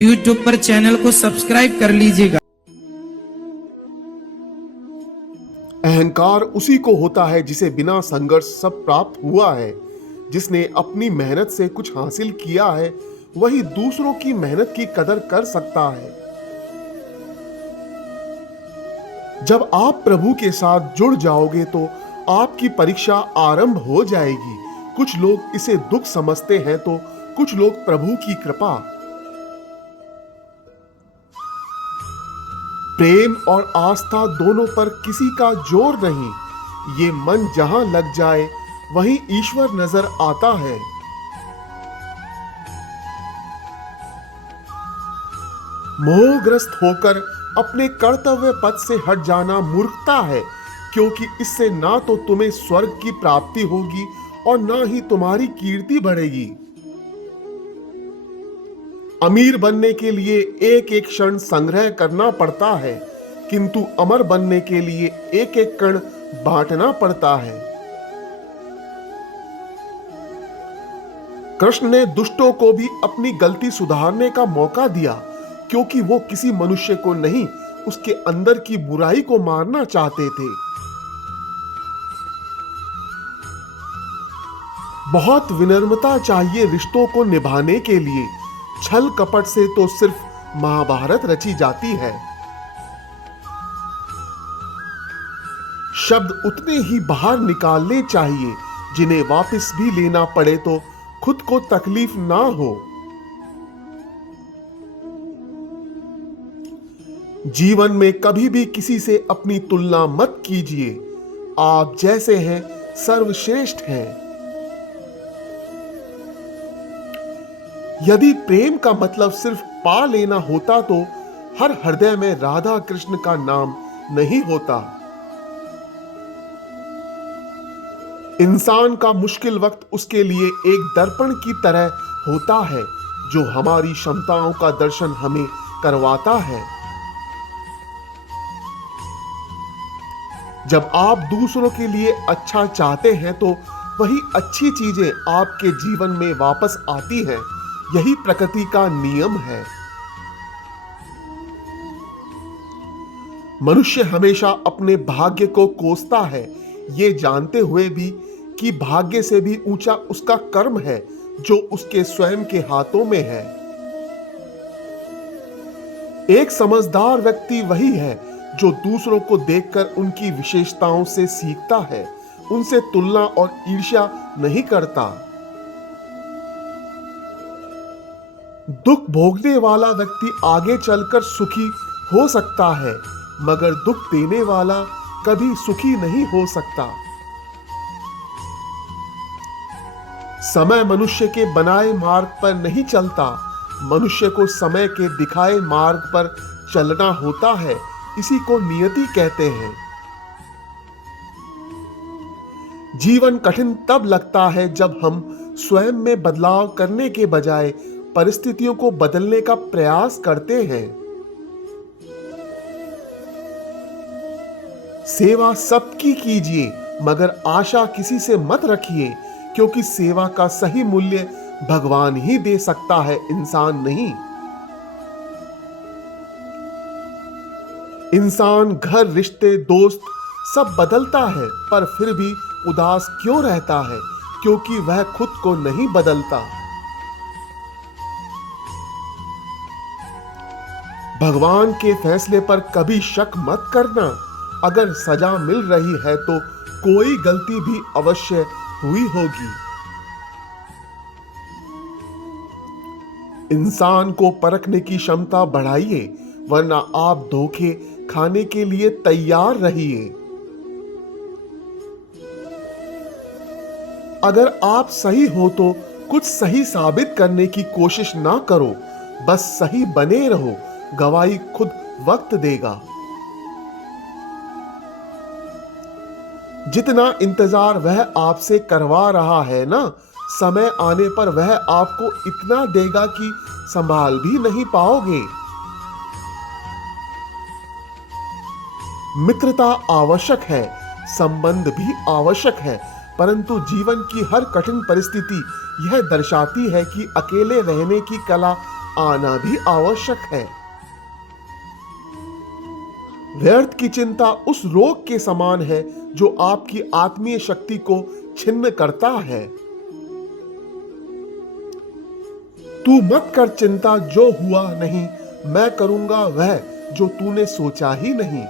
YouTube पर channel को subscribe कर लीजिएगा। अहंकार उसी को होता है जिसे बिना संघर्ष सब प्राप्त हुआ है। जिसने अपनी मेहनत से कुछ हासिल किया है वही दूसरों की मेहनत की कदर कर सकता है। जब आप प्रभु के साथ जुड़ जाओगे तो आपकी परीक्षा आरंभ हो जाएगी। कुछ लोग इसे दुख समझते हैं तो कुछ लोग प्रभु की कृपा। प्रेम और आस्था दोनों पर किसी का जोर नहीं। ये मन जहां लग जाए वहीं ईश्वर नजर आता है। मोहग्रस्त होकर अपने कर्तव्य पथ से हट जाना मूर्खता है, क्योंकि इससे ना तो तुम्हें स्वर्ग की प्राप्ति होगी और ना ही तुम्हारी कीर्ति बढ़ेगी। अमीर बनने के लिए एक एक क्षण संग्रह करना पड़ता है, किंतु अमर बनने के लिए एक एक कण बांटना पड़ता है। कृष्ण ने दुष्टों को भी अपनी गलती सुधारने का मौका दिया, क्योंकि वो किसी मनुष्य को नहीं, उसके अंदर की बुराई को मारना चाहते थे। बहुत विनम्रता चाहिए रिश्तों को निभाने के लिए। छल कपट से तो सिर्फ महाभारत रची जाती है। शब्द उतने ही बाहर निकालने चाहिए जिन्हें वापस भी लेना पड़े तो खुद को तकलीफ ना हो। जीवन में कभी भी किसी से अपनी तुलना मत कीजिए। आप जैसे हैं सर्वश्रेष्ठ हैं। यदि प्रेम का मतलब सिर्फ पा लेना होता तो हर हृदय में राधा कृष्ण का नाम नहीं होता। इंसान का मुश्किल वक्त उसके लिए एक दर्पण की तरह होता है, जो हमारी क्षमताओं का दर्शन हमें करवाता है। जब आप दूसरों के लिए अच्छा चाहते हैं तो वही अच्छी चीजें आपके जीवन में वापस आती हैं। यही प्रकृति का नियम है। मनुष्य हमेशा अपने भाग्य को कोसता है, ये जानते हुए भी कि भाग्य से भी ऊंचा उसका कर्म है, जो उसके स्वयं के हाथों में है। एक समझदार व्यक्ति वही है जो दूसरों को देखकर उनकी विशेषताओं से सीखता है, उनसे तुलना और ईर्ष्या नहीं करता। दुख भोगने वाला व्यक्ति आगे चलकर सुखी हो सकता है, मगर दुख देने वाला कभी सुखी नहीं हो सकता। समय मनुष्य के बनाए मार्ग पर नहीं चलता, मनुष्य को समय के दिखाए मार्ग पर चलना होता है। इसी को नियति कहते हैं। जीवन कठिन तब लगता है जब हम स्वयं में बदलाव करने के बजाय परिस्थितियों को बदलने का प्रयास करते हैं। सेवा सबकी कीजिए, मगर आशा किसी से मत रखिए, क्योंकि सेवा का सही मूल्य भगवान ही दे सकता है, इंसान नहीं। इंसान घर, रिश्ते, दोस्त सब बदलता है, पर फिर भी उदास क्यों रहता है? क्योंकि वह खुद को नहीं बदलता। भगवान के फैसले पर कभी शक मत करना। अगर सजा मिल रही है तो कोई गलती भी अवश्य हुई होगी। इंसान को परखने की क्षमता बढ़ाइए, वरना आप धोखे खाने के लिए तैयार रहिए। अगर आप सही हो तो कुछ सही साबित करने की कोशिश ना करो, बस सही बने रहो। गवाही खुद वक्त देगा। जितना इंतजार वह आपसे करवा रहा है ना, समय आने पर वह आपको इतना देगा कि संभाल भी नहीं पाओगे। मित्रता आवश्यक है, संबंध भी आवश्यक है, परंतु जीवन की हर कठिन परिस्थिति यह दर्शाती है कि अकेले रहने की कला आना भी आवश्यक है। व्यर्थ की चिंता उस रोग के समान है जो आपकी आत्मीय शक्ति को छिन्न करता है। तू मत कर चिंता जो हुआ नहीं, मैं करूंगा वह जो तूने सोचा ही नहीं।